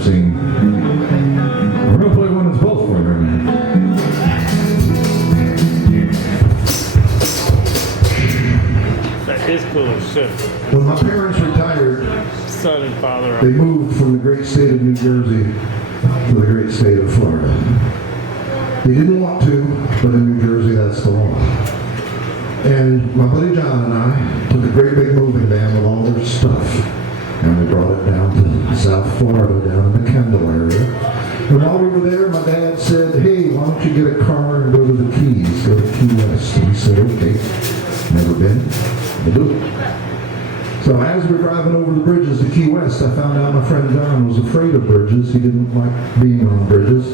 ever seen. We're going to play one that's both for you, man. That is cool as shit. When my parents retired, Son and father. they moved from the great state of New Jersey to the great state of Florida. They didn't want to, but in New Jersey, that's the law. And my buddy John and I took a great big moving van with all their stuff, and we brought it down to South Florida, down in the Kendall area. And while we were there, my dad said, hey, why don't you get a car and go to the Keys, go to Key West? And we said, okay, never been, we'll do it. So as we're driving over the bridges to Key West, I found out my friend John was afraid of bridges. He didn't like being on bridges,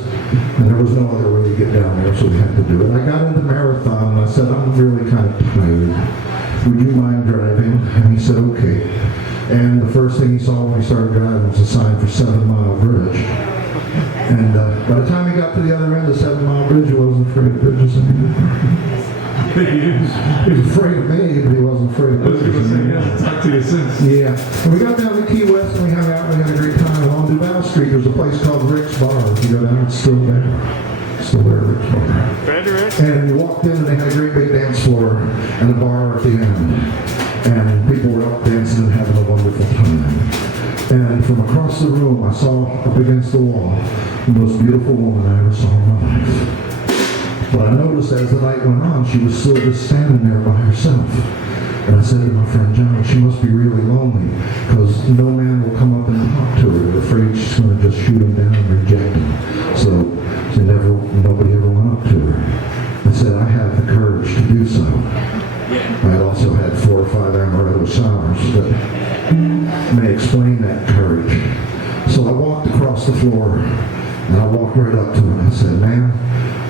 and there was no other way to get down there, so we had to do it. I got into Marathon, and I said, I'm really kind of tired. Would you mind driving? And he said, okay. And the first thing he saw when we started driving was a sign for 7 Mile Bridge. And by the time he got to the other end of 7 Mile Bridge, he wasn't afraid of bridges anymore. He was afraid of me, but he wasn't afraid of bridges anymore. Talk to you since. Yeah. And we got down to Key West and we hung out and we had a great time. And on Duval Street, there's a place called Rick's Bar. If you go down, it's still there. Still there, Rick's Bar. And we walked in and they had a great big dance floor and a bar at the end. And people were out dancing and having a wonderful time. And from across the room, I saw up against the wall the most beautiful woman I ever saw in my life. But I noticed as the night went on, she was still just standing there by herself. And I said to my friend John, she must be really lonely, because no man will come up and talk to her. They're afraid she's going to just shoot him down and reject him. So nobody ever went up to her. I said, I have the courage to do so. I had also had 4 or 5 amaretto sours that may explain that courage. So I walked across the floor, and I walked right up to her, and I said, ma'am,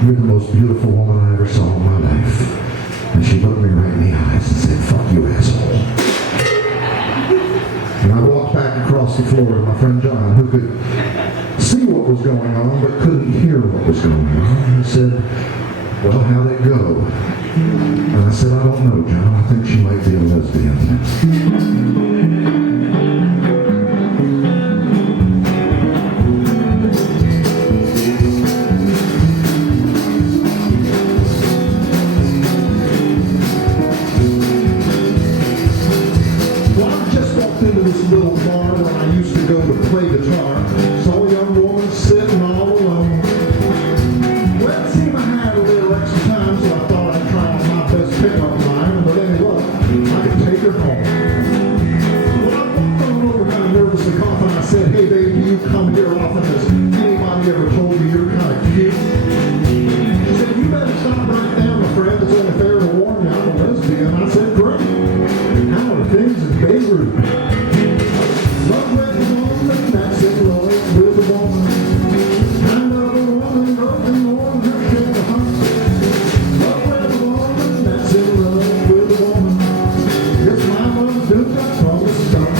you're the most beautiful woman I ever saw in my life. And she looked me right in the eyes and said, fuck you, asshole. And I walked back across the floor to my friend John, who could see what was going on, but couldn't hear what was going on. He said, well, how'd it go? And I said, I don't know, John. I think she might be a lesbian. Into this little bar where I used to go to play guitar. Saw a young woman sitting all alone. Well, it seemed I had a little extra time, so I thought I'd try out my best pickup line, and with any luck, I could take her home. Well, I walked on over kind of nervously coughing. I said, hey baby, do you come here often? Has anybody ever told you you're kind of cute? She said, you better stop right now, my friend. It's only fair to warn you, I'm a lesbian. I said, great. How are things in Beirut? Love with the woman, that's in love with the woman. I love a woman, broken woman, her shit to hunt. Love with the woman, that's in love with the woman. Yes, my mother's built up from the start.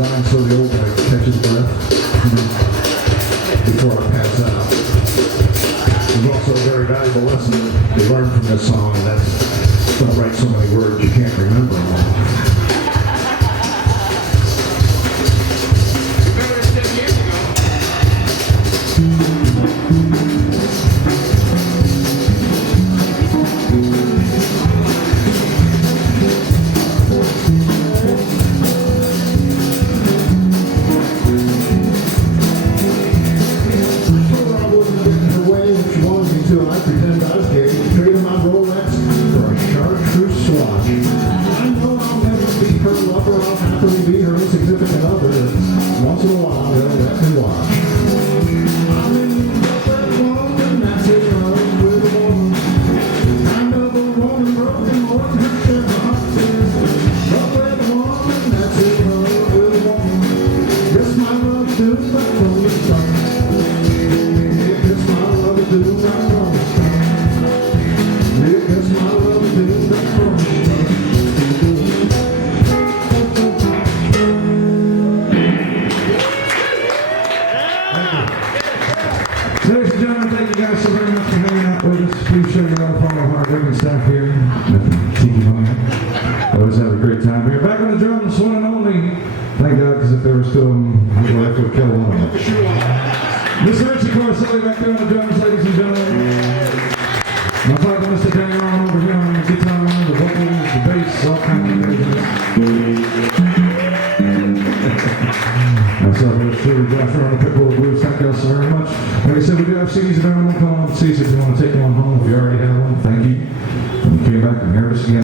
designed so the old guy catches breath before I pass out. There's also a very valuable lesson that they learned from this song, and that's don't write so many words you can't remember them all. Better than 10 years ago. I pretend I was gay, trading my Rolex for a chartreuse swatch. I know I'll never be her lover, I'll happily be her insignificant other. Once in a while, they'll let me watch. I'm in love with a woman, that's in love with a woman. Kind of a woman broken more than her share of heart is. Love with a woman, that's in love with a woman. Yes, my love do right from the start. Yes, my love do right from the start. Yes, my love do right from the start. Ladies and gentlemen, thank you guys so very much for hanging out with us. Please show your love for all of our great staff here at the Tiki Moment. Always have a great time here. Back on the drums, one and only. Thank God, because if they were still my wife would kill one of them. Mr. Richie Corricelli back there on the drums, ladies and gentlemen. My vocalist is hanging on over here on the guitar, the vocals, the bass, all kinds of craziness. Myself, Mr. Josh, on the Pitbull Blues. Thank you all so very much. Like I said, we do have CDs available. Come on, see if you want to take one home. If you already have